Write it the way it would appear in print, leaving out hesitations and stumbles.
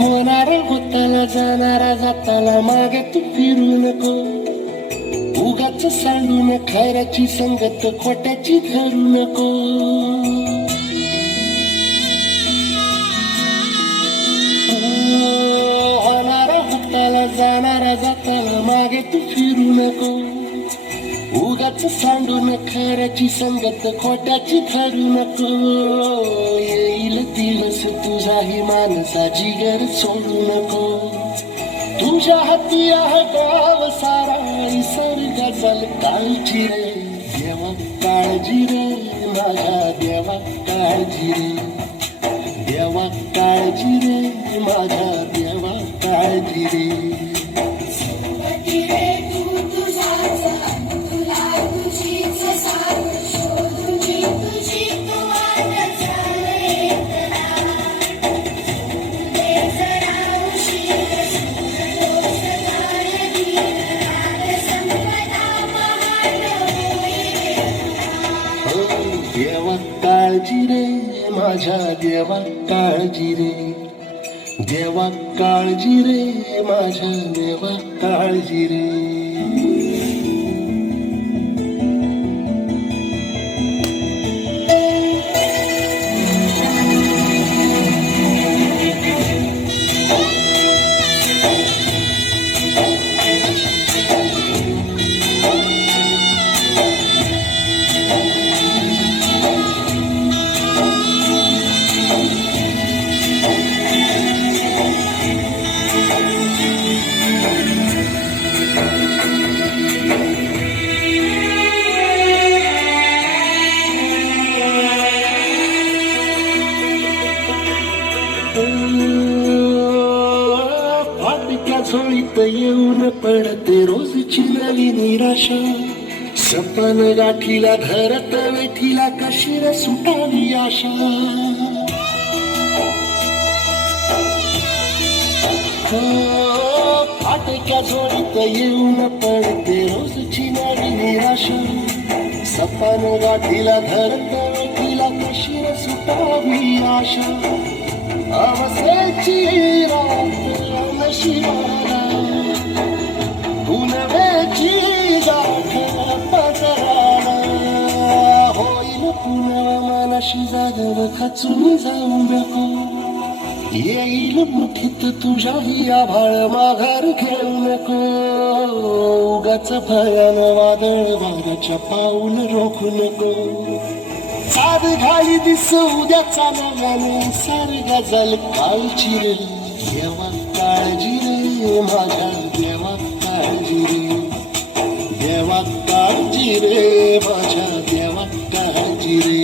होणारा होताला जाणारा जाताला मागे तू फिरू नको. उगाच सांडून खऱ्याची संगत खोट्याची धरू नको. होणारा होताला जाणारा जाताला मागे तू फिरू नको. उगाच सांडून खऱ्याची संगत खोट्याची धरू नको. येईल दिवस तुझाही मानसा जिगर सोडू नको. तुझ्या हाती आहे गाव सारा निसर्ग जल काळजी रे. देवा काळजी रे माझ्या देवा काळजी रे. देवा काळजी रे माझ्या देवा काळजी रे. देवा काळजी रे माझ्या देवा काळजी रे. देवा काळजी रे माझ्या देवा काळजी रे. फाटक्या झोळीत येऊन पडते रोजची नवी निराशा. सपन गाठीला धरत वेठीला कशी रे सुटावी आशा. फाटक्या झोळीत येऊन पडते रोजची नवी निराशा. सपन गाठीला धरत वेठीला कशी रे सुटावी आशा. अवसेची रात नशिबाला पुनवेची गाठ पदराला. होईल पुनवा मनाशी जागर खचून जाऊ नको. येईल मुठीत तुझ्याही आभाळ माघार घेऊ नको. उगाच भयान वादळ वाऱ्याच्या पाऊल रोखू नको. साध घाली दिस उद्याचा नव्याने सारगा जल काळजी रे. देवा काळजी रे माझ्या देवा काळजी रे. देवा काळजी रे माझ्या देवा काळजी रे.